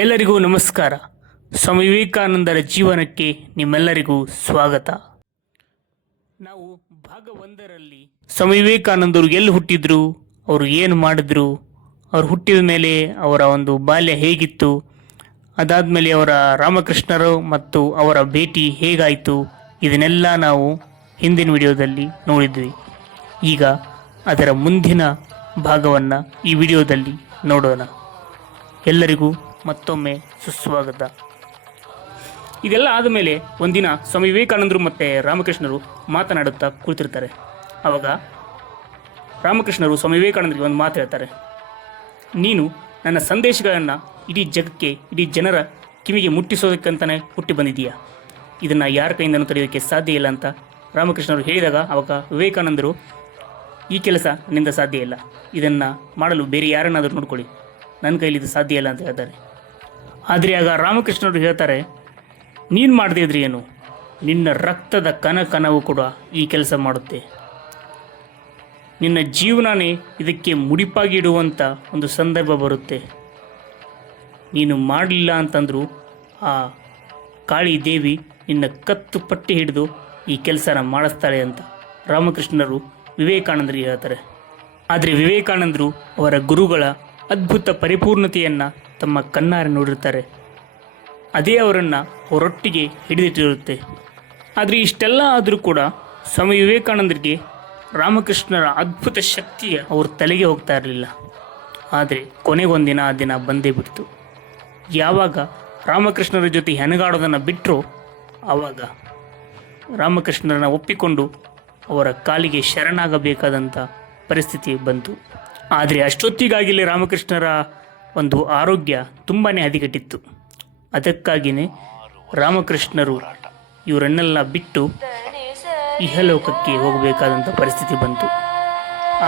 ಎಲ್ಲರಿಗೂ ನಮಸ್ಕಾರ. ಸ್ವಾಮಿ ವಿವೇಕಾನಂದರ ಜೀವನಕ್ಕೆ ನಿಮ್ಮೆಲ್ಲರಿಗೂ ಸ್ವಾಗತ. ನಾವು ಭಾಗ 1ರಲ್ಲಿ ಸ್ವಾಮಿ ವಿವೇಕಾನಂದರು ಎಲ್ಲಿ ಹುಟ್ಟಿದ್ರು, ಅವರು ಏನು ಮಾಡಿದ್ರು, ಅವರು ಹುಟ್ಟಿದ ಮೇಲೆ ಅವರ ಒಂದು ಬಾಲ್ಯ ಹೇಗಿತ್ತು, ಅದಾದಮೇಲೆ ಅವರ ರಾಮಕೃಷ್ಣರು ಮತ್ತು ಅವರ ಭೇಟಿ ಹೇಗಾಯಿತು, ಇದನ್ನೆಲ್ಲ ನಾವು ಹಿಂದಿನ ವಿಡಿಯೋದಲ್ಲಿ ನೋಡಿದ್ವಿ. ಈಗ ಅದರ ಮುಂದಿನ ಭಾಗವನ್ನು ಈ ವಿಡಿಯೋದಲ್ಲಿ ನೋಡೋಣ. ಎಲ್ಲರಿಗೂ ಮತ್ತೊಮ್ಮೆ ಸುಸ್ವಾಗತ. ಇದೆಲ್ಲ ಆದಮೇಲೆ ಒಂದಿನ ಸ್ವಾಮಿ ವಿವೇಕಾನಂದರು ಮತ್ತು ರಾಮಕೃಷ್ಣರು ಮಾತನಾಡುತ್ತಾ ಕುಳಿತಿರ್ತಾರೆ. ಆವಾಗ ರಾಮಕೃಷ್ಣರು ಸ್ವಾಮಿ ವಿವೇಕಾನಂದರಿಗೆ ಒಂದು ಮಾತು ಹೇಳ್ತಾರೆ. ನೀನು ನನ್ನ ಸಂದೇಶಗಳನ್ನು ಇಡೀ ಜಗಕ್ಕೆ, ಇಡೀ ಜನರ ಕಿವಿಗೆ ಮುಟ್ಟಿಸೋದಕ್ಕಂತಲೇ ಹುಟ್ಟಿ ಬಂದಿದ್ದೀಯಾ. ಇದನ್ನು ಯಾರ ಕೈಯಿಂದನೂ ತಡೆಯೋದಕ್ಕೆ ಸಾಧ್ಯ ಇಲ್ಲ ಅಂತ ರಾಮಕೃಷ್ಣರು ಹೇಳಿದಾಗ ಆವಾಗ ವಿವೇಕಾನಂದರು, ಈ ಕೆಲಸ ನನ್ನಿಂದ ಸಾಧ್ಯ ಇಲ್ಲ, ಇದನ್ನು ಮಾಡಲು ಬೇರೆ ಯಾರನ್ನಾದರೂ ನೋಡ್ಕೊಳ್ಳಿ, ನನ್ನ ಕೈಲಿ ಇದು ಸಾಧ್ಯ ಇಲ್ಲ ಅಂತ ಹೇಳ್ತಾರೆ. ಆದರೆ ಆಗ ರಾಮಕೃಷ್ಣರು ಹೇಳ್ತಾರೆ, ನೀನು ಮಾಡದೇ ಇದ್ರೆ ಏನು, ನಿನ್ನ ರಕ್ತದ ಕಣವು ಕೂಡ ಈ ಕೆಲಸ ಮಾಡುತ್ತೆ. ನಿನ್ನ ಜೀವನನೇ ಇದಕ್ಕೆ ಮುಡಿಪಾಗಿ ಇಡುವಂಥ ಒಂದು ಸಂದರ್ಭ ಬರುತ್ತೆ. ನೀನು ಮಾಡಲಿಲ್ಲ ಅಂತಂದರೂ ಆ ಕಾಳಿ ದೇವಿ ನಿನ್ನ ಕತ್ತು ಪಟ್ಟಿ ಹಿಡಿದು ಈ ಕೆಲಸನ ಮಾಡಿಸ್ತಾಳೆ ಅಂತ ರಾಮಕೃಷ್ಣರು ವಿವೇಕಾನಂದರಿಗೆ ಹೇಳ್ತಾರೆ. ಆದರೆ ವಿವೇಕಾನಂದರು ಅವರ ಗುರುಗಳ ಅದ್ಭುತ ಪರಿಪೂರ್ಣತೆಯನ್ನು ತಮ್ಮ ಕಣ್ಣಾರೆ ನೋಡಿರ್ತಾರೆ. ಅದೇ ಅವರನ್ನು ಅವರೊಟ್ಟಿಗೆ ಹಿಡಿದಿಟ್ಟಿರುತ್ತೆ. ಆದರೆ ಇಷ್ಟೆಲ್ಲ ಆದರೂ ಕೂಡ ಸ್ವಾಮಿ ವಿವೇಕಾನಂದರಿಗೆ ರಾಮಕೃಷ್ಣರ ಅದ್ಭುತ ಶಕ್ತಿಯ ಅವ್ರ ತಲೆಗೆ ಹೋಗ್ತಾ ಇರಲಿಲ್ಲ. ಆದರೆ ಕೊನೆಗೊಂದಿನ ಆ ದಿನ ಬಂದೇ ಬಿಡ್ತು. ಯಾವಾಗ ರಾಮಕೃಷ್ಣರ ಜೊತೆ ಹೆಣಗಾಡೋದನ್ನು ಬಿಟ್ಟರು, ಆವಾಗ ರಾಮಕೃಷ್ಣರನ್ನು ಒಪ್ಪಿಕೊಂಡು ಅವರ ಕಾಲಿಗೆ ಶರಣಾಗಬೇಕಾದಂಥ ಪರಿಸ್ಥಿತಿ ಬಂತು. ಆದರೆ ಅಷ್ಟೊತ್ತಿಗಾಗಿಲೇ ರಾಮಕೃಷ್ಣರ ಒಂದು ಆರೋಗ್ಯ ತುಂಬಾ ಹದಗೆಟ್ಟಿತ್ತು. ಅದಕ್ಕಾಗಿಯೇ ರಾಮಕೃಷ್ಣರು ಇವರನ್ನೆಲ್ಲ ಬಿಟ್ಟು ಇಹಲೋಕಕ್ಕೆ ಹೋಗಬೇಕಾದಂಥ ಪರಿಸ್ಥಿತಿ ಬಂತು.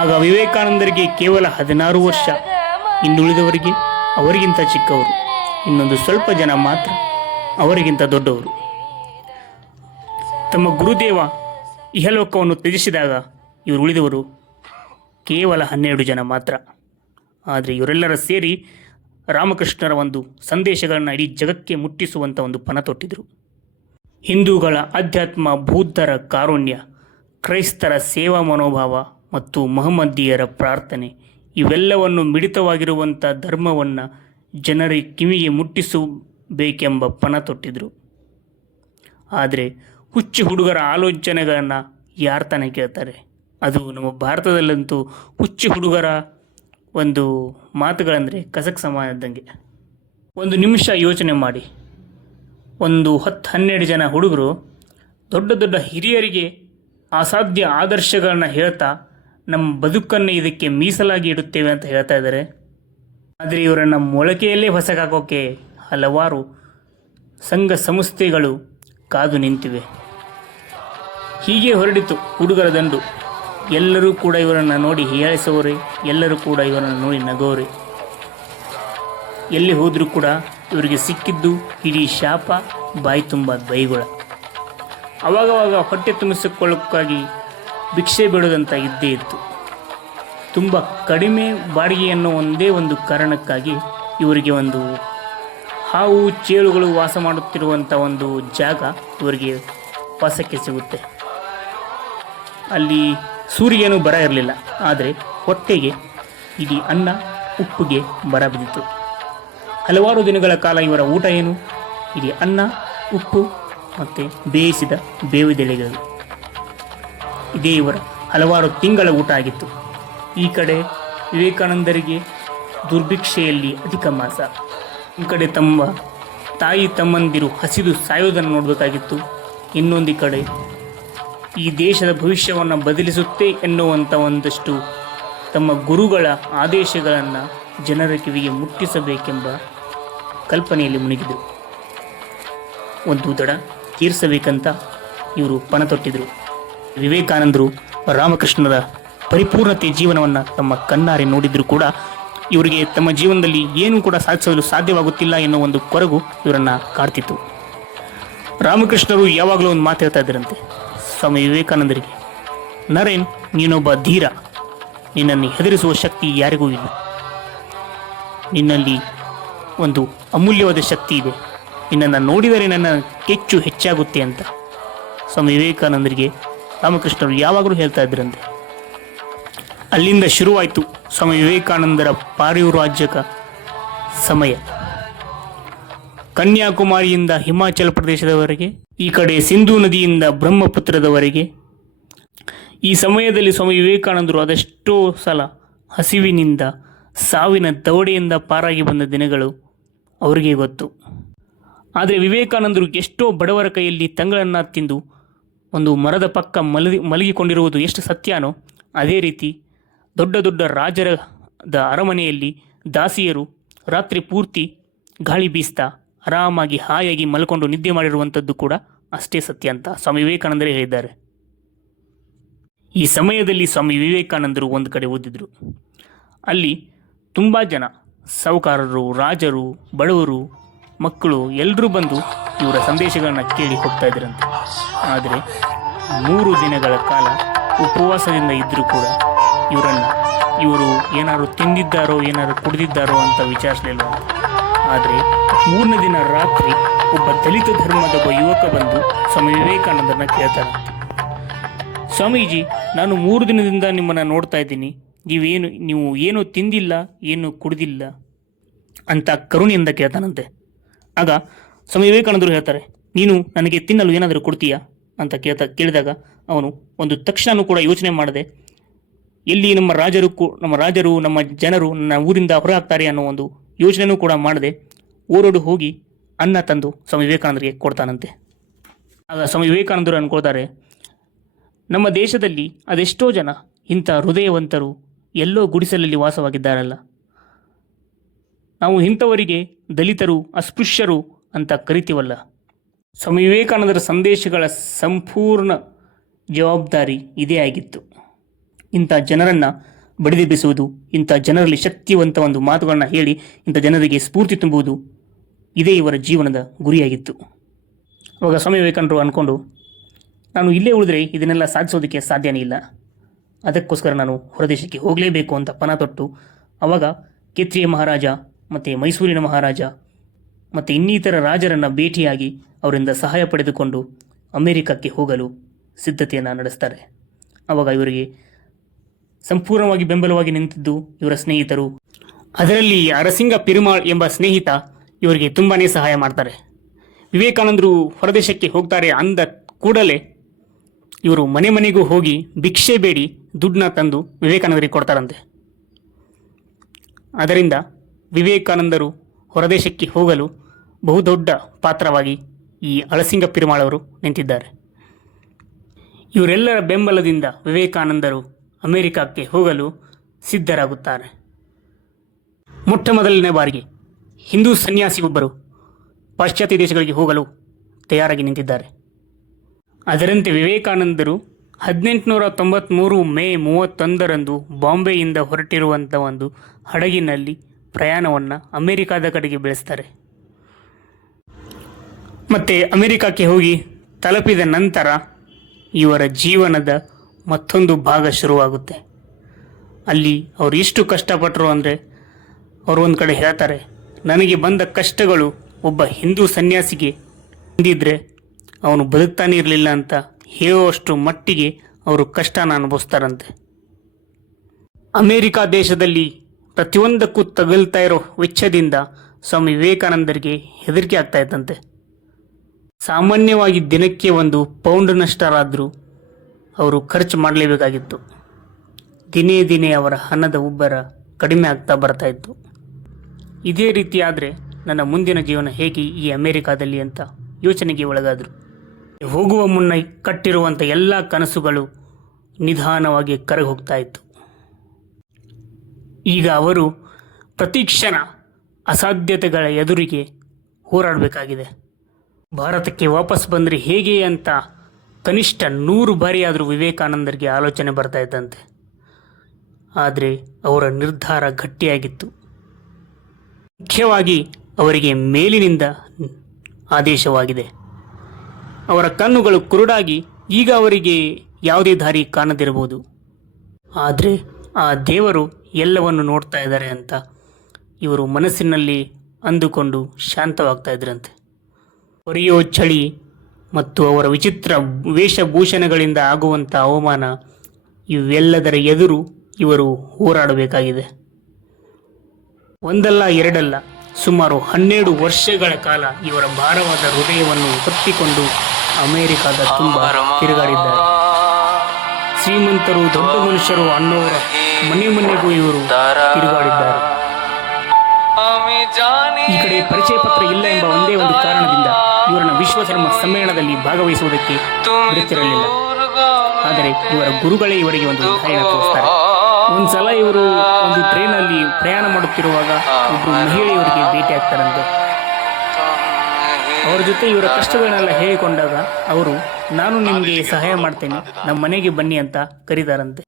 ಆಗ ವಿವೇಕಾನಂದರಿಗೆ ಕೇವಲ 16 ವರ್ಷ, ಇನ್ನುಳಿದವರಿಗೆ ಅವರಿಗಿಂತ ಚಿಕ್ಕವರು, ಇನ್ನೊಂದು ಸ್ವಲ್ಪ ಜನ ಮಾತ್ರ ಅವರಿಗಿಂತ ದೊಡ್ಡವರು. ತಮ್ಮ ಗುರುದೇವ ಇಹಲೋಕವನ್ನು ತ್ಯಜಿಸಿದಾಗ ಇವರು ಉಳಿದವರು ಕೇವಲ 12 ಜನ ಮಾತ್ರ. ಆದರೆ ಇವರೆಲ್ಲರ ಸೇರಿ ರಾಮಕೃಷ್ಣರ ಒಂದು ಸಂದೇಶಗಳನ್ನು ಇಡೀ ಜಗಕ್ಕೆ ಮುಟ್ಟಿಸುವಂಥ ಒಂದು ಪಣ ತೊಟ್ಟಿದ್ರು. ಹಿಂದೂಗಳ ಅಧ್ಯಾತ್ಮ, ಬೌದ್ಧರ ಕಾರುಣ್ಯ, ಕ್ರೈಸ್ತರ ಸೇವಾ ಮನೋಭಾವ ಮತ್ತು ಮಹಮ್ಮದೀಯರ ಪ್ರಾರ್ಥನೆ, ಇವೆಲ್ಲವನ್ನು ಮಿಳಿತವಾಗಿರುವಂಥ ಧರ್ಮವನ್ನು ಜನರ ಕಿವಿಗೆ ಮುಟ್ಟಿಸಬೇಕೆಂಬ ಪಣ ತೊಟ್ಟಿದ್ರು. ಆದರೆ ಹುಚ್ಚು ಹುಡುಗರ ಆಲೋಚನೆಗಳನ್ನು ಯಾರು ತಾನೇ ಕೇಳ್ತಾರೆ? ಅದು ನಮ್ಮ ಭಾರತದಲ್ಲಂತೂ ಹುಚ್ಚು ಹುಡುಗರ ಒಂದು ಮಾತುಗಳಂದರೆ ಕಸಕ್ ಸಮಾನದಂಗೆ. ಒಂದು ನಿಮಿಷ ಯೋಚನೆ ಮಾಡಿ, ಒಂದು 10-12 ಜನ ಹುಡುಗರು ದೊಡ್ಡ ದೊಡ್ಡ ಹಿರಿಯರಿಗೆ ಅಸಾಧ್ಯ ಆದರ್ಶಗಳನ್ನ ಹೇಳ್ತಾ ನಮ್ಮ ಬದುಕನ್ನು ಇದಕ್ಕೆ ಮೀಸಲಾಗಿ ಇಡುತ್ತೇವೆ ಅಂತ ಹೇಳ್ತಾ ಇದ್ದಾರೆ. ಆದರೆ ಇವರನ್ನು ಮೊಳಕೆಯಲ್ಲೇ ಹೊಸಗಾಕೋಕ್ಕೆ ಹಲವಾರು ಸಂಘ ಸಂಸ್ಥೆಗಳು ಕಾದು ನಿಂತಿವೆ. ಹೀಗೆ ಹೊರಡಿತು ಹುಡುಗರ ದಂಡು. ಎಲ್ಲರೂ ಕೂಡ ಇವರನ್ನು ನೋಡಿ ಹೀಯಾಳಿಸೋರೆ, ಎಲ್ಲರೂ ಕೂಡ ಇವರನ್ನು ನೋಡಿ ನಗೋರೆ. ಎಲ್ಲಿ ಹೋದರೂ ಕೂಡ ಇವರಿಗೆ ಸಿಕ್ಕಿದ್ದು ಇಡೀ ಶಾಪ, ಬಾಯಿ ತುಂಬ ಬೈಗುಳ. ಅವಾಗವಾಗ ಹೊಟ್ಟೆ ತುಂಬಿಸಿಕೊಳ್ಳೋಕ್ಕಾಗಿ ಭಿಕ್ಷೆ ಬಿಡೋದಂತ ಇದ್ದೇ ಇತ್ತು. ತುಂಬ ಕಡಿಮೆ ಬಾಡಿಗೆ ಅನ್ನೋ ಒಂದೇ ಒಂದು ಕಾರಣಕ್ಕಾಗಿ ಇವರಿಗೆ ಒಂದು ಹಾವು ಚೇಳುಗಳು ವಾಸ ಮಾಡುತ್ತಿರುವಂಥ ಒಂದು ಜಾಗ ಇವರಿಗೆ ವಾಸಕ್ಕೆ ಸಿಗುತ್ತೆ. ಅಲ್ಲಿ ಸೂರ್ಯನೂ ಬರ ಇರಲಿಲ್ಲ, ಆದರೆ ಹೊಟ್ಟೆಗೆ ಇಡೀ ಅನ್ನ ಉಪ್ಪಿಗೆ ಬರ ಬಿದ್ದಿತು. ಹಲವಾರು ದಿನಗಳ ಕಾಲ ಇವರ ಊಟ ಏನು? ಇಡೀ ಅನ್ನ, ಉಪ್ಪು ಮತ್ತು ಬೇಯಿಸಿದ ಬೇವಿದೆಲೆಗಳು. ಇದೇ ಇವರ ಹಲವಾರು ತಿಂಗಳ ಊಟ ಆಗಿತ್ತು. ಈ ಕಡೆ ವಿವೇಕಾನಂದರಿಗೆ ದುರ್ಭಿಕ್ಷೆಯಲ್ಲಿ ಅಧಿಕ ಮಾಸ, ಈ ಕಡೆ ತಮ್ಮ ತಾಯಿ ತಮ್ಮಂದಿರು ಹಸಿದು ಸಾಯೋದನ್ನು ನೋಡಬೇಕಾಗಿತ್ತು. ಇನ್ನೊಂದು ಕಡೆ ಈ ದೇಶದ ಭವಿಷ್ಯವನ್ನು ಬದಲಿಸುತ್ತೆ ಎನ್ನುವಂಥ ಒಂದಷ್ಟು ತಮ್ಮ ಗುರುಗಳ ಆದೇಶಗಳನ್ನು ಜನರ ಕಿವಿಗೆ ಮುಟ್ಟಿಸಬೇಕೆಂಬ ಕಲ್ಪನೆಯಲ್ಲಿ ಮುಳುಗಿದರು. ಒಂದು ದಡ ತೀರಿಸಬೇಕಂತ ಇವರು ಪಣ ತೊಟ್ಟಿದ್ರು. ವಿವೇಕಾನಂದರು ರಾಮಕೃಷ್ಣರ ಪರಿಪೂರ್ಣತೆ ಜೀವನವನ್ನು ತಮ್ಮ ಕಣ್ಣಾರೆ ನೋಡಿದರೂ ಕೂಡ ಇವರಿಗೆ ತಮ್ಮ ಜೀವನದಲ್ಲಿ ಏನೂ ಕೂಡ ಸಾಧಿಸಲು ಸಾಧ್ಯವಾಗುತ್ತಿಲ್ಲ ಎನ್ನುವ ಒಂದು ಕೊರಗು ಇವರನ್ನು ಕಾಡ್ತಿತ್ತು. ರಾಮಕೃಷ್ಣರು ಯಾವಾಗಲೂ ಒಂದು ಮಾತು ಹೇಳ್ತಾ ಇದ್ದರಂತೆ ಸ್ವಾಮಿ ವಿವೇಕಾನಂದರಿಗೆ, ನರೇನ್, ನೀನೊಬ್ಬ ಧೀರ, ನಿನ್ನನ್ನು ಹೆದರಿಸುವ ಶಕ್ತಿ ಯಾರಿಗೂ ಇಲ್ಲ. ನಿನ್ನಲ್ಲಿ ಒಂದು ಅಮೂಲ್ಯವಾದ ಶಕ್ತಿ ಇದೆ, ನಿನ್ನನ್ನು ನೋಡಿದರೆ ನನ್ನ ಕೆಚ್ಚು ಹೆಚ್ಚಾಗುತ್ತೆ ಅಂತ ಸ್ವಾಮಿ ವಿವೇಕಾನಂದರಿಗೆ ರಾಮಕೃಷ್ಣರು ಯಾವಾಗಲೂ ಹೇಳ್ತಾ ಇದ್ರಂತೆ. ಅಲ್ಲಿಂದ ಶುರುವಾಯಿತು ಸ್ವಾಮಿ ವಿವೇಕಾನಂದರ ಪಾರಿವ್ರಾಜಕ ಸಮಯ. ಕನ್ಯಾಕುಮಾರಿಯಿಂದ ಹಿಮಾಚಲ ಪ್ರದೇಶದವರೆಗೆ, ಈ ಕಡೆ ಸಿಂಧೂ ನದಿಯಿಂದ ಬ್ರಹ್ಮಪುತ್ರದವರೆಗೆ. ಈ ಸಮಯದಲ್ಲಿ ಸ್ವಾಮಿ ವಿವೇಕಾನಂದರು ಅದೆಷ್ಟೋ ಸಲ ಹಸಿವಿನಿಂದ, ಸಾವಿನ ದವಡೆಯಿಂದ ಪಾರಾಗಿ ಬಂದ ದಿನಗಳು ಅವರಿಗೆ ಗೊತ್ತು. ಆದರೆ ವಿವೇಕಾನಂದರು ಎಷ್ಟೋ ಬಡವರ ಕೈಯಲ್ಲಿ ತಂಗಳನ್ನು ತಿಂದು ಒಂದು ಮರದ ಪಕ್ಕ ಮಲಗಿಕೊಂಡಿರುವುದು ಎಷ್ಟು ಸತ್ಯನೋ, ಅದೇ ರೀತಿ ದೊಡ್ಡ ದೊಡ್ಡ ರಾಜರ ಅರಮನೆಯಲ್ಲಿ ದಾಸಿಯರು ರಾತ್ರಿ ಪೂರ್ತಿ ಗಾಳಿ ಬೀಸ್ತಾ ಆರಾಮಾಗಿ ಹಾಯಾಗಿ ಮಲ್ಕೊಂಡು ನಿದ್ದೆ ಮಾಡಿರುವಂಥದ್ದು ಕೂಡ ಅಷ್ಟೇ ಸತ್ಯ ಅಂತ ಸ್ವಾಮಿ ವಿವೇಕಾನಂದರೇ ಹೇಳಿದ್ದಾರೆ. ಈ ಸಮಯದಲ್ಲಿ ಸ್ವಾಮಿ ವಿವೇಕಾನಂದರು ಒಂದು ಕಡೆ ಓದಿದ್ರು. ಅಲ್ಲಿ ತುಂಬ ಜನ ಸಾಹುಕಾರರು, ರಾಜರು, ಬಡವರು, ಮಕ್ಕಳು ಎಲ್ಲರೂ ಬಂದು ಇವರ ಸಂದೇಶಗಳನ್ನು ಕೇಳಿ ಹೋಗ್ತಾ ಇದ್ರಂತೆ. ಆದರೆ 3 ದಿನಗಳ ಕಾಲ ಉಪವಾಸದಿಂದ ಇದ್ದರೂ ಕೂಡ ಇವರು ಏನಾದ್ರು ತಿಂದಿದ್ದಾರೋ ಏನಾದ್ರು ಕುಡಿದಿದ್ದಾರೋ ಅಂತ ವಿಚಾರಿಸಲಿಲ್ಲ. ಆದರೆ 3ನೇ ದಿನ ರಾತ್ರಿ ಒಬ್ಬ ದಲಿತ ಧರ್ಮದ ಒಬ್ಬ ಯುವಕ ಬಂದು ಸ್ವಾಮಿ ವಿವೇಕಾನಂದರನ್ನ ಕೇಳ್ತಾರಂತೆ, ಸ್ವಾಮೀಜಿ, ನಾನು 3 ದಿನದಿಂದ ನಿಮ್ಮನ್ನು ನೋಡ್ತಾ ಇದ್ದೀನಿ, ನೀವು ಏನು ತಿಂದಿಲ್ಲ, ಏನು ಕುಡಿದಿಲ್ಲ ಅಂತ ಕರುಣೆಯಿಂದ ಕೇಳ್ತಾನಂತೆ. ಆಗ ಸ್ವಾಮಿ ವಿವೇಕಾನಂದರು ಹೇಳ್ತಾರೆ, ನೀನು ನನಗೆ ತಿನ್ನಲು ಏನಾದರೂ ಕೊಡ್ತೀಯಾ ಅಂತ ಕೇಳಿದಾಗ ಅವನು ಒಂದು ತಕ್ಷಣ ಕೂಡ ಯೋಚನೆ ಮಾಡದೆ, ಎಲ್ಲಿ ನಮ್ಮ ರಾಜರು ನಮ್ಮ ಜನರು ನನ್ನ ಊರಿಂದ ಹೊರ ಹಾಕ್ತಾರೆ ಅನ್ನೋ ಒಂದು ಯೋಚನೆಯೂ ಕೂಡ ಮಾಡದೆ ಓಡೋಡು ಹೋಗಿ ಅನ್ನ ತಂದು ಸ್ವಾಮಿ ವಿವೇಕಾನಂದರಿಗೆ ಕೊಡ್ತಾನಂತೆ. ಆಗ ಸ್ವಾಮಿ ವಿವೇಕಾನಂದರು ಅಂದ್ಕೊಳ್ತಾರೆ, ನಮ್ಮ ದೇಶದಲ್ಲಿ ಅದೆಷ್ಟೋ ಜನ ಇಂಥ ಹೃದಯವಂತರು ಎಲ್ಲೋ ಗುಡಿಸಲಲ್ಲಿ ವಾಸವಾಗಿದ್ದಾರಲ್ಲ, ನಾವು ಇಂಥವರಿಗೆ ದಲಿತರು, ಅಸ್ಪೃಶ್ಯರು ಅಂತ ಕರಿತೀವಲ್ಲ. ಸ್ವಾಮಿ ವಿವೇಕಾನಂದರ ಸಂದೇಶಗಳ ಸಂಪೂರ್ಣ ಜವಾಬ್ದಾರಿ ಇದೇ ಆಗಿತ್ತು. ಇಂಥ ಜನರನ್ನು ಬಡಿದೆಬ್ಬಿಸುವುದು, ಇಂಥ ಜನರಲ್ಲಿ ಶಕ್ತಿವಂತ ಒಂದು ಮಾತುಗಳನ್ನ ಹೇಳಿ ಇಂಥ ಜನರಿಗೆ ಸ್ಫೂರ್ತಿ ತುಂಬುವುದು, ಇದೇ ಇವರ ಜೀವನದ ಗುರಿಯಾಗಿತ್ತು. ಅವಾಗ ಸ್ವಾಮಿ ವಿವೇಕಾನಂದರು ಅಂದ್ಕೊಂಡು, ನಾನು ಇಲ್ಲೇ ಉಳಿದ್ರೆ ಇದನ್ನೆಲ್ಲ ಸಾಧಿಸೋದಕ್ಕೆ ಸಾಧ್ಯನೇ ಇಲ್ಲ, ಅದಕ್ಕೋಸ್ಕರ ನಾನು ಹೊರದೇಶಕ್ಕೆ ಹೋಗಲೇಬೇಕು ಅಂತ ಪಣ ತೊಟ್ಟು, ಆವಾಗ ಕೇತ್ರಿಯ ಮಹಾರಾಜ ಮತ್ತು ಮೈಸೂರಿನ ಮಹಾರಾಜ ಮತ್ತು ಇನ್ನಿತರ ರಾಜರನ್ನು ಭೇಟಿಯಾಗಿ ಅವರಿಂದ ಸಹಾಯ ಪಡೆದುಕೊಂಡು ಅಮೆರಿಕಕ್ಕೆ ಹೋಗಲು ಸಿದ್ಧತೆಯನ್ನು ನಡೆಸ್ತಾರೆ. ಆವಾಗ ಇವರಿಗೆ ಸಂಪೂರ್ಣವಾಗಿ ಬೆಂಬಲವಾಗಿ ನಿಂತಿದ್ದು ಇವರ ಸ್ನೇಹಿತರು. ಅದರಲ್ಲಿ ಅರಸಿಂಗ ಪೆರುಮಾಳ್ ಎಂಬ ಸ್ನೇಹಿತ ಇವರಿಗೆ ತುಂಬಾ ಸಹಾಯ ಮಾಡ್ತಾರೆ. ವಿವೇಕಾನಂದರು ಹೊರದೇಶಕ್ಕೆ ಹೋಗ್ತಾರೆ ಅಂದ ಕೂಡಲೇ ಇವರು ಮನೆ ಮನೆಗೂ ಹೋಗಿ ಭಿಕ್ಷೆ ಬೇಡಿ ದುಡ್ಡನ್ನ ತಂದು ವಿವೇಕಾನಂದರಿಗೆ ಕೊಡ್ತಾರಂತೆ. ಅದರಿಂದ ವಿವೇಕಾನಂದರು ಹೊರದೇಶಕ್ಕೆ ಹೋಗಲು ಬಹುದೊಡ್ಡ ಪಾತ್ರವಾಗಿ ಈ ಅಳಸಿಂಗ ಪೆರುಮಾಳ್ ಅವರು ನಿಂತಿದ್ದಾರೆ. ಇವರೆಲ್ಲರ ಬೆಂಬಲದಿಂದ ವಿವೇಕಾನಂದರು ಅಮೆರಿಕಕ್ಕೆ ಹೋಗಲು ಸಿದ್ಧರಾಗುತ್ತಾರೆ. ಮೊಟ್ಟ ಮೊದಲನೇ ಬಾರಿಗೆ ಹಿಂದೂ ಸನ್ಯಾಸಿಯೊಬ್ಬರು ಪಾಶ್ಚಾತ್ಯ ದೇಶಗಳಿಗೆ ಹೋಗಲು ತಯಾರಾಗಿ ನಿಂತಿದ್ದಾರೆ. ಅದರಂತೆ ವಿವೇಕಾನಂದರು 1893 ಮೇ 31ರಂದು ಬಾಂಬೆಯಿಂದ ಹೊರಟಿರುವಂಥ ಒಂದು ಹಡಗಿನಲ್ಲಿ ಪ್ರಯಾಣವನ್ನು ಅಮೆರಿಕಾದ ಕಡೆಗೆ ಬೆಳೆಸ್ತಾರೆ. ಮತ್ತು ಅಮೆರಿಕಕ್ಕೆ ಹೋಗಿ ತಲುಪಿದ ನಂತರ ಇವರ ಜೀವನದ ಮತ್ತೊಂದು ಭಾಗ ಶುರುವಾಗುತ್ತೆ. ಅಲ್ಲಿ ಅವರು ಎಷ್ಟು ಕಷ್ಟಪಟ್ಟರು ಅಂದರೆ, ಅವರು ಒಂದು ಕಡೆ ಹೇಳ್ತಾರೆ, ನನಗೆ ಬಂದ ಕಷ್ಟಗಳು ಒಬ್ಬ ಹಿಂದೂ ಸನ್ಯಾಸಿಗೆ ಬಂದಿದ್ದರೆ ಅವನು ಬದುಕ್ತಾನೆ ಇರಲಿಲ್ಲ ಅಂತ ಹೇಳುವಷ್ಟು ಮಟ್ಟಿಗೆ ಅವರು ಕಷ್ಟನ ಅನುಭವಿಸ್ತಾರಂತೆ. ಅಮೇರಿಕಾ ದೇಶದಲ್ಲಿ ಪ್ರತಿಯೊಂದಕ್ಕೂ ತಗಲ್ತಾ ಇರೋ ವೆಚ್ಚದಿಂದ ಸ್ವಾಮಿ ವಿವೇಕಾನಂದರಿಗೆ ಹೆದರಿಕೆ ಆಗ್ತಾ ಇತ್ತಂತೆ. ಸಾಮಾನ್ಯವಾಗಿ ದಿನಕ್ಕೆ 1 ಪೌಂಡ್ನಷ್ಟರಾದರೂ ಅವರು ಖರ್ಚು ಮಾಡಲೇಬೇಕಾಗಿತ್ತು. ದಿನೇ ದಿನೇ ಅವರ ಹಣದ ಉಬ್ಬರ ಕಡಿಮೆ ಆಗ್ತಾ ಬರ್ತಾ ಇತ್ತು. ಇದೇ ರೀತಿ ಆದರೆ ನನ್ನ ಮುಂದಿನ ಜೀವನ ಹೇಗೆ ಈ ಅಮೆರಿಕಾದಲ್ಲಿ ಅಂತ ಯೋಚನೆಗೆ ಒಳಗಾದರು. ಹೋಗುವ ಮುನ್ನ ಕಟ್ಟಿರುವಂಥ ಎಲ್ಲ ಕನಸುಗಳು ನಿಧಾನವಾಗಿ ಕರಗಿ ಹೋಗ್ತಾ ಇತ್ತು. ಈಗ ಅವರು ಪ್ರತಿಕ್ಷಣ ಅಸಾಧ್ಯತೆಗಳ ಎದುರಿಗೆ ಹೋರಾಡಬೇಕಾಗಿದೆ. ಭಾರತಕ್ಕೆ ವಾಪಸ್ ಬಂದರೆ ಹೇಗೆ ಅಂತ ಕನಿಷ್ಠ 100 ಬಾರಿ ಆದರೂ ವಿವೇಕಾನಂದರಿಗೆ ಆಲೋಚನೆ ಬರ್ತಾ ಇದ್ದಂತೆ. ಆದರೆ ಅವರ ನಿರ್ಧಾರ ಗಟ್ಟಿಯಾಗಿತ್ತು. ಮುಖ್ಯವಾಗಿ ಅವರಿಗೆ ಮೇಲಿನಿಂದ ಆದೇಶವಾಗಿದೆ. ಅವರ ಕಣ್ಣುಗಳು ಕುರುಡಾಗಿ ಈಗ ಅವರಿಗೆ ಯಾವುದೇ ದಾರಿ ಕಾಣದಿರಬಹುದು, ಆದರೆ ಆ ದೇವರು ಎಲ್ಲವನ್ನು ನೋಡ್ತಾ ಇದ್ದಾರೆ ಅಂತ ಇವರು ಮನಸ್ಸಿನಲ್ಲಿ ಅಂದುಕೊಂಡು ಶಾಂತವಾಗ್ತಾ ಇದ್ರಂತೆ. ಹೊರೆಯೋ ಚಳಿ ಮತ್ತು ಅವರ ವಿಚಿತ್ರ ವೇಷಭೂಷಣಗಳಿಂದ ಆಗುವಂಥ ಅವಮಾನ ಇವೆಲ್ಲದರ ಎದುರು ಇವರು ಹೋರಾಡಬೇಕಾಗಿದೆ. ಒಂದಲ್ಲ ಎರಡಲ್ಲ, ಸುಮಾರು 12 ವರ್ಷಗಳ ಕಾಲ ಇವರ ಭಾರವಾದ ಹೃದಯವನ್ನು ಹೊತ್ತಿಕೊಂಡು ಅಮೆರಿಕದ ತುಂಬ ತಿರುಗಾಡಿದ್ದಾರೆ. ಶ್ರೀಮಂತರು, ದೊಡ್ಡ ಮನುಷ್ಯರು ಅನ್ನೋರ ಮನೆಗೂ ಇವರು ತಿರುಗಾಡಿದ್ದಾರೆ. ಈ ಕಡೆ ಪರಿಚಯ ಪತ್ರ ಇಲ್ಲ ಎಂಬ ಒಂದೇ ಒಂದು ಕಾರಣದಿಂದ ಇವರನ್ನು ವಿಶ್ವಧರ್ಮ ಸಮ್ಮೇಳನದಲ್ಲಿ ಭಾಗವಹಿಸುವುದಕ್ಕೆ ಬಿಡುತ್ತಿರಲಿಲ್ಲ. ಆದರೆ ಇವರ ಗುರುಗಳೇ ಇವರಿಗೆ ಒಂದು ದಾರಿಯನ್ನು ತೋರಿಸ್ತಾರೆ. ಒಂದ್ಸಲ ಇವರು ಒಂದು ಟ್ರೈನಲ್ಲಿ ಪ್ರಯಾಣ ಮಾಡುತ್ತಿರುವಾಗ ಒಬ್ಬರು ಮಹಿಳೆಯವರಿಗೆ ಭೇಟಿ ಆಗ್ತಾರಂತೆ. ಅವರ ಜೊತೆ ಇವರ ಕಷ್ಟಗಳನ್ನೆಲ್ಲ ಹೇಳಿಕೊಂಡಾಗ ಅವರು, ನಾನು ನಿಮಗೆ ಸಹಾಯ ಮಾಡ್ತೇನೆ, ನಮ್ಮ ಮನೆಗೆ ಬನ್ನಿ ಅಂತ ಕರೀತಾರಂತೆ.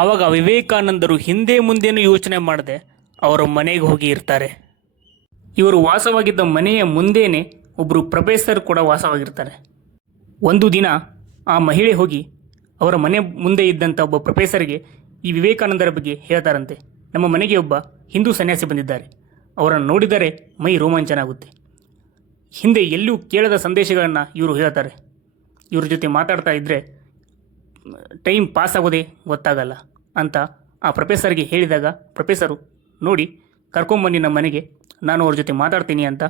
ಆವಾಗ ವಿವೇಕಾನಂದರು ಹಿಂದೆ ಮುಂದೇನು ಯೋಚನೆ ಮಾಡದೆ ಅವರ ಮನೆಗೆ ಹೋಗಿ ಇರ್ತಾರೆ. ಇವರು ವಾಸವಾಗಿದ್ದ ಮನೆಯ ಮುಂದೇನೆ ಒಬ್ಬರು ಪ್ರೊಫೆಸರ್ ಕೂಡ ವಾಸವಾಗಿರ್ತಾರೆ. ಒಂದು ದಿನ ಆ ಮಹಿಳೆ ಹೋಗಿ ಅವರ ಮನೆ ಮುಂದೆ ಇದ್ದಂಥ ಒಬ್ಬ ಪ್ರೊಫೆಸರ್ಗೆ ಈ ವಿವೇಕಾನಂದರ ಬಗ್ಗೆ ಹೇಳ್ತಾರಂತೆ. ನಮ್ಮ ಮನೆಗೆ ಒಬ್ಬ ಹಿಂದೂ ಸನ್ಯಾಸಿ ಬಂದಿದ್ದಾರೆ, ಅವರನ್ನು ನೋಡಿದರೆ ಮೈ ರೋಮಾಂಚನ ಆಗುತ್ತೆ. ಹಿಂದೆ ಎಲ್ಲೂ ಕೇಳದ ಸಂದೇಶಗಳನ್ನು ಇವರು ಹೇಳ್ತಾರೆ. ಇವ್ರ ಜೊತೆ ಮಾತಾಡ್ತಾ ಇದ್ದರೆ ಟೈಮ್ ಪಾಸ್ ಆಗೋದೇ ಗೊತ್ತಾಗಲ್ಲ ಅಂತ ಆ ಪ್ರೊಫೆಸರ್ಗೆ ಹೇಳಿದಾಗ ಪ್ರೊಫೆಸರು, ನೋಡಿ ಕರ್ಕೊಂಬನ್ನಿ ನಮ್ಮ ಮನೆಗೆ, ನಾನು ಅವ್ರ ಜೊತೆ ಮಾತಾಡ್ತೀನಿ ಅಂತ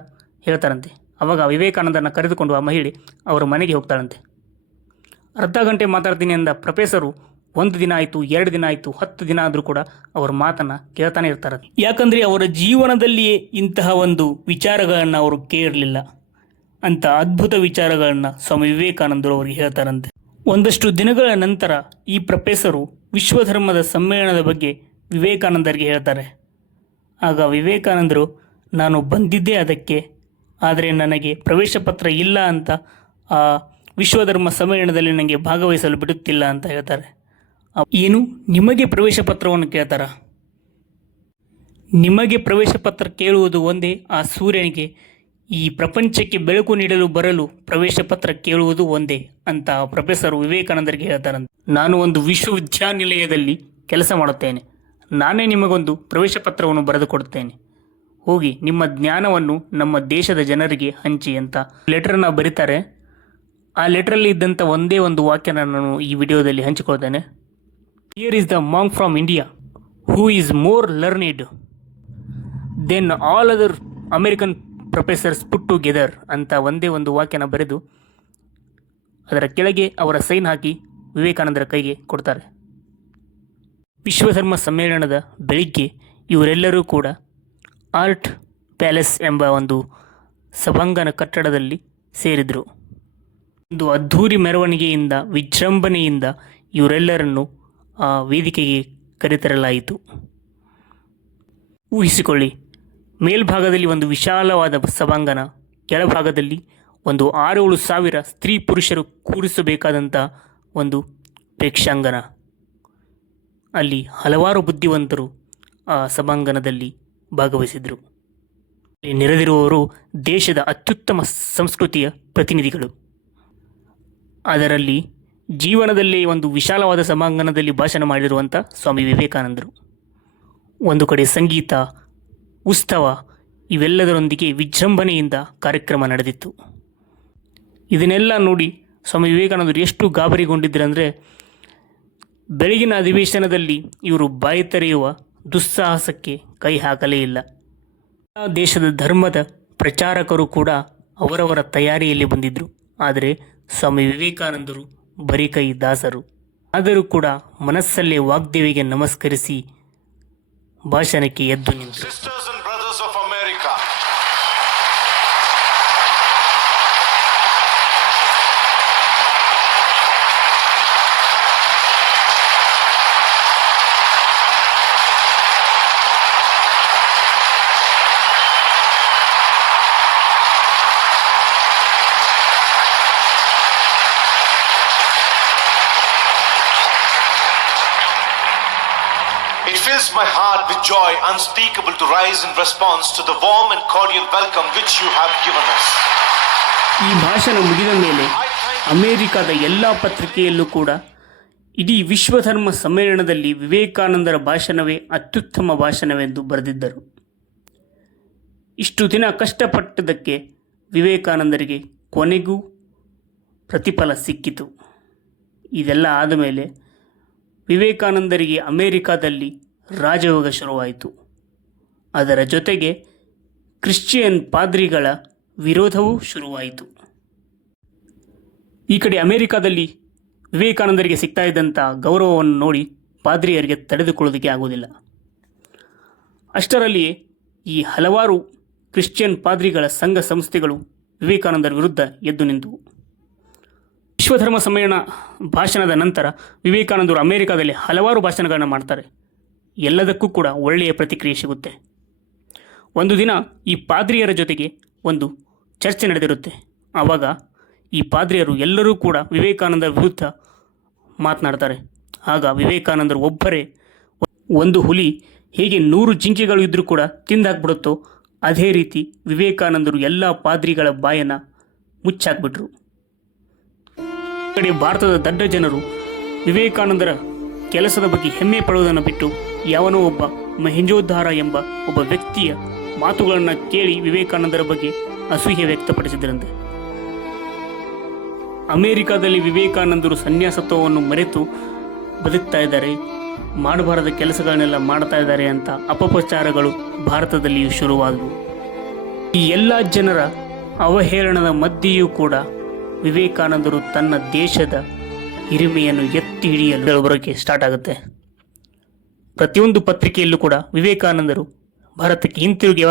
ಹೇಳ್ತಾರಂತೆ. ಆವಾಗ ವಿವೇಕಾನಂದರನ್ನ ಕರೆದುಕೊಂಡು ಆ ಮಹಿಳೆ ಅವರ ಮನೆಗೆ ಹೋಗ್ತಾಳಂತೆ. ಅರ್ಧ ಗಂಟೆ ಮಾತಾಡ್ತೀನಿ ಅಂದ ಪ್ರೊಫೆಸರು 1 ದಿನ ಆಯಿತು, 2 ದಿನ ಆಯಿತು, 10 ದಿನ ಆದರೂ ಕೂಡ ಅವ್ರ ಮಾತನ್ನು ಕೇಳ್ತಾನೆ ಇರ್ತಾರೆ. ಯಾಕಂದರೆ ಅವರ ಜೀವನದಲ್ಲಿಯೇ ಇಂತಹ ಒಂದು ವಿಚಾರಗಳನ್ನು ಅವರು ಕೇಳಿರಲಿಲ್ಲ. ಅಂಥ ಅದ್ಭುತ ವಿಚಾರಗಳನ್ನು ಸ್ವಾಮಿ ವಿವೇಕಾನಂದರು ಅವರಿಗೆ ಹೇಳ್ತಾರಂತೆ. ಒಂದಷ್ಟು ದಿನಗಳ ನಂತರ ಈ ಪ್ರೊಫೆಸರು ವಿಶ್ವಧರ್ಮದ ಸಮ್ಮೇಳನದ ಬಗ್ಗೆ ವಿವೇಕಾನಂದರಿಗೆ ಹೇಳ್ತಾರೆ. ಆಗ ವಿವೇಕಾನಂದರು, ನಾನು ಬಂದಿದ್ದೇ ಅದಕ್ಕೆ, ಆದರೆ ನನಗೆ ಪ್ರವೇಶ ಪತ್ರ ಇಲ್ಲ ಅಂತ ಆ ವಿಶ್ವಧರ್ಮ ಸಮ್ಮೇಳನದಲ್ಲಿ ನನಗೆ ಭಾಗವಹಿಸಲು ಬಿಡುತ್ತಿಲ್ಲ ಅಂತ ಹೇಳ್ತಾರೆ. ಏನು, ನಿಮಗೆ ಪ್ರವೇಶ ಪತ್ರವನ್ನು ಕೇಳ್ತಾರ? ನಿಮಗೆ ಪ್ರವೇಶ ಪತ್ರ ಕೇಳುವುದು ಒಂದೇ, ಆ ಸೂರ್ಯನಿಗೆ ಈ ಪ್ರಪಂಚಕ್ಕೆ ಬೆಳಕು ನೀಡಲು ಬರಲು ಪ್ರವೇಶ ಪತ್ರ ಕೇಳುವುದು ಒಂದೇ ಅಂತ ಪ್ರೊಫೆಸರ್ ವಿವೇಕಾನಂದರಿಗೆ ಹೇಳ್ತಾರಂತೆ. ನಾನು ಒಂದು ವಿಶ್ವವಿದ್ಯಾನಿಲಯದಲ್ಲಿ ಕೆಲಸ ಮಾಡುತ್ತೇನೆ, ನಾನೇ ನಿಮಗೊಂದು ಪ್ರವೇಶ ಪತ್ರವನ್ನು ಬರೆದು ಕೊಡುತ್ತೇನೆ, ಹೋಗಿ ನಿಮ್ಮ ಜ್ಞಾನವನ್ನು ನಮ್ಮ ದೇಶದ ಜನರಿಗೆ ಹಂಚಿ ಅಂತ ಲೆಟರನ್ನು ಬರೀತಾರೆ. ಆ ಲೆಟ್ರಲ್ಲಿ ಇದ್ದಂಥ ಒಂದೇ ಒಂದು ವಾಕ್ಯನ ನಾನು ಈ ವಿಡಿಯೋದಲ್ಲಿ ಹಂಚಿಕೊಳ್ತೇನೆ. Here is the monk from India who is more learned than all other American professors put together ಅಂತ ಒಂದೇ ಒಂದು ವಾಕ್ಯನ ಬರೆದು ಅದರ ಕೆಳಗೆ ಅವರ ಸೈನ್ ಹಾಕಿ ವಿವೇಕಾನಂದರ ಕೈಗೆ ಕೊಡ್ತಾರೆ. ವಿಶ್ವಧರ್ಮ ಸಮ್ಮೇಳನದ ಬೆಳಿಗ್ಗೆ ಇವರೆಲ್ಲರೂ ಕೂಡ ಆರ್ಟ್ ಪ್ಯಾಲೇಸ್ ಎಂಬ ಒಂದು ಸಭಾಂಗಣ ಕಟ್ಟಡದಲ್ಲಿ ಸೇರಿದರು. ಒಂದು ಅದ್ಧೂರಿ ಮೆರವಣಿಗೆಯಿಂದ, ವಿಜೃಂಭಣೆಯಿಂದ ಇವರೆಲ್ಲರನ್ನು ಆ ವೇದಿಕೆಗೆ ಕರೆತರಲಾಯಿತು. ಊಹಿಸಿಕೊಳ್ಳಿ, ಮೇಲ್ಭಾಗದಲ್ಲಿ ಒಂದು ವಿಶಾಲವಾದ ಸಭಾಂಗಣ, ಕೆಳಭಾಗದಲ್ಲಿ ಒಂದು 6-7 ಸಾವಿರ ಸ್ತ್ರೀ ಪುರುಷರು ಕೂರಿಸಬೇಕಾದಂಥ ಒಂದು ಪ್ರೇಕ್ಷಾಂಗಣ. ಅಲ್ಲಿ ಹಲವಾರು ಬುದ್ಧಿವಂತರು ಆ ಸಭಾಂಗಣದಲ್ಲಿ ಭಾಗವಹಿಸಿದರು. ಅಲ್ಲಿ ನೆರೆದಿರುವವರು ದೇಶದ ಅತ್ಯುತ್ತಮ ಸಂಸ್ಕೃತಿಯ ಪ್ರತಿನಿಧಿಗಳು. ಅದರಲ್ಲಿ ಜೀವನದಲ್ಲಿ ಒಂದು ವಿಶಾಲವಾದ ಸಭಾಂಗಣದಲ್ಲಿ ಭಾಷಣ ಮಾಡಿರುವಂಥ ಸ್ವಾಮಿ ವಿವೇಕಾನಂದರು. ಒಂದು ಕಡೆ ಸಂಗೀತ, ಉತ್ಸವ ಇವೆಲ್ಲದರೊಂದಿಗೆ ವಿಜೃಂಭಣೆಯಿಂದ ಕಾರ್ಯಕ್ರಮ ನಡೆದಿತ್ತು. ಇದನ್ನೆಲ್ಲ ನೋಡಿ ಸ್ವಾಮಿ ವಿವೇಕಾನಂದರು ಎಷ್ಟು ಗಾಬರಿಗೊಂಡಿದ್ದರಂದರೆ, ಬೆಳಗಿನ ಅಧಿವೇಶನದಲ್ಲಿ ಇವರು ಬಾಯಿ ತೆರೆಯುವ ದುಸ್ಸಾಹಸಕ್ಕೆ ಕೈ ಹಾಕಲೇ ಇಲ್ಲ. ದೇಶದ ಧರ್ಮದ ಪ್ರಚಾರಕರು ಕೂಡ ಅವರವರ ತಯಾರಿಯಲ್ಲಿ ಬಂದಿದ್ದರು. ಆದರೆ ಸ್ವಾಮಿ ವಿವೇಕಾನಂದರು ಬರೀ ಕೈ ದಾಸರು. ಆದರೂ ಕೂಡ ಮನಸ್ಸಲ್ಲೇ ವಾಗ್ದೇವಿಗೆ ನಮಸ್ಕರಿಸಿ ಭಾಷಣಕ್ಕೆ ಎದ್ದು ನಿಂತರು. It fills my heart with joy unspeakable to rise in response to the warm and cordial welcome which you have given us. ಈ ಭಾಷಣ ಮುಗಿದ ಮೇಲೆ ಅಮೆರಿಕದ ಎಲ್ಲ ಪತ್ರಿಕೆಯಲ್ಲೂ ಕೂಡ ಇಡೀ ವಿಶ್ವಧರ್ಮ ಸಮ್ಮೇಳನದಲ್ಲಿ ವಿವೇಕಾನಂದರ ಭಾಷಣವೇ ಅತ್ಯುತ್ತಮ ಭಾಷಣವೆಂದು ಬರೆದಿದ್ದರು. ಇಷ್ಟು ದಿನ ಕಷ್ಟಪಟ್ಟದ್ದಕ್ಕೆ ವಿವೇಕಾನಂದರಿಗೆ ಕೊನೆಗೂ ಪ್ರತಿಫಲ ಸಿಕ್ಕಿತು. ಇದೆಲ್ಲ ಆದಮೇಲೆ ವಿವೇಕಾನಂದರಿಗೆ ಅಮೇರಿಕಾದಲ್ಲಿ ರಾಜಯೋಗ ಶುರುವಾಯಿತು. ಅದರ ಜೊತೆಗೆ ಕ್ರಿಶ್ಚಿಯನ್ ಪಾದ್ರಿಗಳ ವಿರೋಧವೂ ಶುರುವಾಯಿತು. ಈ ಕಡೆ ಅಮೇರಿಕಾದಲ್ಲಿ ವಿವೇಕಾನಂದರಿಗೆ ಸಿಗ್ತಾ ಇದ್ದಂಥ ಗೌರವವನ್ನು ನೋಡಿ ಪಾದ್ರಿಯರಿಗೆ ತಡೆದುಕೊಳ್ಳೋದಕ್ಕೆ ಆಗುವುದಿಲ್ಲ. ಅಷ್ಟರಲ್ಲಿಯೇ ಈ ಹಲವಾರು ಕ್ರಿಶ್ಚಿಯನ್ ಪಾದ್ರಿಗಳ ಸಂಘ ಸಂಸ್ಥೆಗಳು ವಿವೇಕಾನಂದರ ವಿರುದ್ಧ ಎದ್ದು ನಿಂತವು. ವಿಶ್ವಧರ್ಮ ಸಮ್ಮೇಳನ ಭಾಷಣದ ನಂತರ ವಿವೇಕಾನಂದರು ಅಮೇರಿಕಾದಲ್ಲಿ ಹಲವಾರು ಭಾಷಣಗಳನ್ನು ಮಾಡ್ತಾರೆ. ಎಲ್ಲದಕ್ಕೂ ಕೂಡ ಒಳ್ಳೆಯ ಪ್ರತಿಕ್ರಿಯೆ ಸಿಗುತ್ತೆ. ಒಂದು ದಿನ ಈ ಪಾದ್ರಿಯರ ಜೊತೆಗೆ ಒಂದು ಚರ್ಚೆ ನಡೆದಿರುತ್ತೆ. ಆವಾಗ ಈ ಪಾದ್ರಿಯರು ಎಲ್ಲರೂ ಕೂಡ ವಿವೇಕಾನಂದರ ವಿರುದ್ಧ ಮಾತನಾಡ್ತಾರೆ. ಆಗ ವಿವೇಕಾನಂದರು ಒಬ್ಬರೇ ಒಂದು ಹುಲಿ ಹೇಗೆ 100 ಜಿಂಕೆಗಳು ಇದ್ದರೂ ಕೂಡ ತಿಂದಾಕ್ಬಿಡುತ್ತೋ ಅದೇ ರೀತಿ ವಿವೇಕಾನಂದರು ಎಲ್ಲ ಪಾದ್ರಿಗಳ ಬಾಯನ್ನು ಮುಚ್ಚಾಕ್ಬಿಟ್ರು. ಕಡೆ ಭಾರತದ ದೊಡ್ಡ ಜನರು ವಿವೇಕಾನಂದರ ಕೆಲಸದ ಬಗ್ಗೆ ಹೆಮ್ಮೆ ಪಡುವುದನ್ನು ಬಿಟ್ಟು ಯಾವನೋ ಒಬ್ಬ ಮಹೇಂಜೋದ್ಧಾರ ಎಂಬ ಒಬ್ಬ ವ್ಯಕ್ತಿಯ ಮಾತುಗಳನ್ನು ಕೇಳಿ ವಿವೇಕಾನಂದರ ಬಗ್ಗೆ ಅಸೂಯೆ ವ್ಯಕ್ತಪಡಿಸಿದರಂತೆ. ಅಮೇರಿಕಾದಲ್ಲಿ ವಿವೇಕಾನಂದರು ಸನ್ಯಾಸತ್ವವನ್ನು ಮರೆತು ಬದುಕ್ತಾ ಇದ್ದಾರೆ, ಮಾಡಬಾರದ ಕೆಲಸಗಳನ್ನೆಲ್ಲ ಮಾಡ್ತಾ ಇದ್ದಾರೆ ಅಂತ ಅಪಪ್ರಚಾರಗಳು ಭಾರತದಲ್ಲಿಯೂ ಶುರುವಾದವು. ಈ ಎಲ್ಲ ಜನರ ಅವಹೇಳನದ ಮಧ್ಯೆಯೂ ಕೂಡ ವಿವೇಕಾನಂದರು ತನ್ನ ದೇಶದ ಹಿರಿಮೆಯನ್ನು ಎತ್ತಿ ಹಿಡಿಯಲು ಬರೋಕ್ಕೆ ಸ್ಟಾರ್ಟ್ ಆಗುತ್ತೆ. ಪ್ರತಿಯೊಂದು ಪತ್ರಿಕೆಯಲ್ಲೂ ಕೂಡ ವಿವೇಕಾನಂದರು ಭಾರತಕ್ಕೆ ಹಿಂತಿರುಗಿ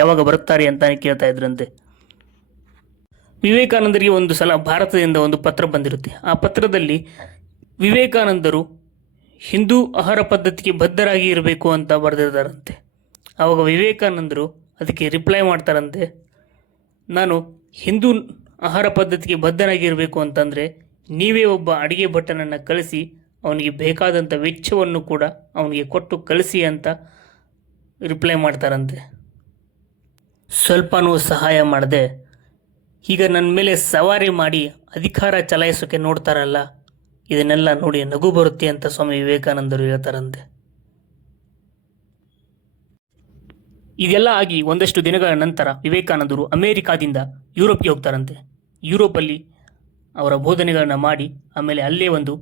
ಯಾವಾಗ ಬರುತ್ತಾರೆ ಅಂತ ಕೇಳ್ತಾ ಇದ್ರಂತೆ. ವಿವೇಕಾನಂದರಿಗೆ ಒಂದು ಸಲ ಭಾರತದಿಂದ ಒಂದು ಪತ್ರ ಬಂದಿರುತ್ತೆ. ಆ ಪತ್ರದಲ್ಲಿ ವಿವೇಕಾನಂದರು ಹಿಂದೂ ಆಹಾರ ಪದ್ಧತಿಗೆ ಬದ್ಧರಾಗಿ ಇರಬೇಕು ಅಂತ ಬರೆದಿದ್ದಾರಂತೆ. ಆವಾಗ ವಿವೇಕಾನಂದರು ಅದಕ್ಕೆ ರಿಪ್ಲೈ ಮಾಡ್ತಾರಂತೆ, ನಾನು ಹಿಂದೂ ಆಹಾರ ಪದ್ಧತಿಗೆ ಬದ್ಧರಾಗಿರಬೇಕು ಅಂತಂದರೆ ನೀವೇ ಒಬ್ಬ ಅಡಿಗೆ ಭಟ್ಟನನ್ನು ಕಳಿಸಿ ಅವನಿಗೆ ಬೇಕಾದಂಥ ವೆಚ್ಚವನ್ನು ಕೂಡ ಅವನಿಗೆ ಕೊಟ್ಟು ಕಳಿಸಿ ಅಂತ ರಿಪ್ಲೈ ಮಾಡ್ತಾರಂತೆ. ಸ್ವಲ್ಪನೂ ಸಹಾಯ ಮಾಡದೆ ಈಗ ನನ್ನ ಮೇಲೆ ಸವಾರಿ ಮಾಡಿ ಅಧಿಕಾರ ಚಲಾಯಿಸೋಕ್ಕೆ ನೋಡ್ತಾರಲ್ಲ, ಇದನ್ನೆಲ್ಲ ನೋಡಿ ನಗು ಬರುತ್ತೆ ಅಂತ ಸ್ವಾಮಿ ವಿವೇಕಾನಂದರು ಹೇಳ್ತಾರಂತೆ. ಇದೆಲ್ಲ ಆಗಿ ಒಂದಷ್ಟು ದಿನಗಳ ನಂತರ ವಿವೇಕಾನಂದರು ಅಮೇರಿಕಾದಿಂದ ಯುರೋಪ್ಗೆ ಹೋಗ್ತಾರಂತೆ. ಯುರೋಪಲ್ಲಿ ಅವರ ಬೋಧನೆಗಳನ್ನು ಮಾಡಿ ಆಮೇಲೆ ಅಲ್ಲೇ ಒಂದು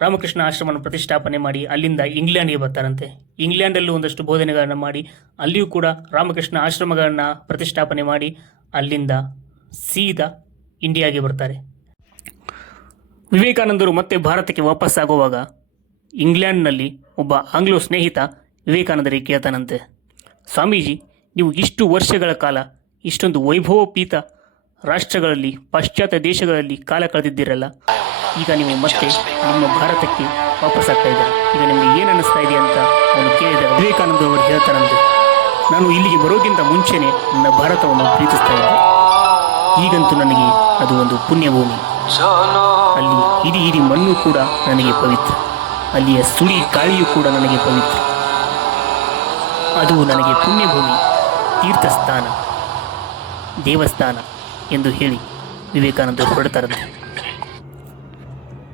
ರಾಮಕೃಷ್ಣ ಆಶ್ರಮವನ್ನು ಪ್ರತಿಷ್ಠಾಪನೆ ಮಾಡಿ ಅಲ್ಲಿಂದ ಇಂಗ್ಲೆಂಡ್ಗೆ ಬರ್ತಾರಂತೆ. ಇಂಗ್ಲೆಂಡಲ್ಲೂ ಒಂದಷ್ಟು ಬೋಧನೆಗಳನ್ನು ಮಾಡಿ ಅಲ್ಲಿಯೂ ಕೂಡ ರಾಮಕೃಷ್ಣ ಆಶ್ರಮಗಳನ್ನು ಪ್ರತಿಷ್ಠಾಪನೆ ಮಾಡಿ ಅಲ್ಲಿಂದ ಸೀದಾ ಇಂಡಿಯಾಗೆ ಬರ್ತಾರೆ. ವಿವೇಕಾನಂದರು ಮತ್ತೆ ಭಾರತಕ್ಕೆ ವಾಪಸ್ಸಾಗುವಾಗ ಇಂಗ್ಲೆಂಡ್ನಲ್ಲಿ ಒಬ್ಬ ಆಂಗ್ಲೋ ಸ್ನೇಹಿತ ವಿವೇಕಾನಂದರಿಗೆ ಕೇಳ್ತಾನಂತೆ, ಸ್ವಾಮೀಜಿ, ನೀವು ಇಷ್ಟು ವರ್ಷಗಳ ಕಾಲ ಇಷ್ಟೊಂದು ವೈಭವೋಪೀತ ರಾಷ್ಟ್ರಗಳಲ್ಲಿ ಪಾಶ್ಚಾತ್ಯ ದೇಶಗಳಲ್ಲಿ ಕಾಲ ಕಳೆದಿದ್ದೀರಲ್ಲ, ಈಗ ನೀವು ಮತ್ತೆ ನಿಮ್ಮ ಭಾರತಕ್ಕೆ ವಾಪಸ್ಸಾಗ್ತಾ ಇದ್ದಾರೆ, ಈಗ ನಿಮಗೆ ಏನು ಅನ್ನಿಸ್ತಾ ಇದೆ ಅಂತ ಅವನು ಕೇಳಿದಾಗ ವಿವೇಕಾನಂದ ಅವರು ಹೇಳ್ತಾರಂತೆ, ನಾನು ಇಲ್ಲಿಗೆ ಬರೋಕ್ಕಿಂತ ಮುಂಚೆನೇ ನನ್ನ ಭಾರತವನ್ನು ಪ್ರೀತಿಸ್ತಾ ಇದ್ದೆ. ಈಗಂತೂ ನನಗೆ ಅದು ಒಂದು ಪುಣ್ಯಭೂಮಿ. ಅಲ್ಲಿ ಇಡೀ ಮಣ್ಣು ಕೂಡ ನನಗೆ ಪವಿತ್ರ, ಅಲ್ಲಿಯ ಸುಳಿ ಗಾಳಿಯೂ ಕೂಡ ನನಗೆ ಪವಿತ್ರ. ಅದು ನನಗೆ ಪುಣ್ಯಭೂಮಿ, ತೀರ್ಥಸ್ಥಾನ, ದೇವಸ್ಥಾನ ಎಂದು ಹೇಳಿ ವಿವೇಕಾನಂದರು ಹೊರಡ್ತಾರಂತೆ.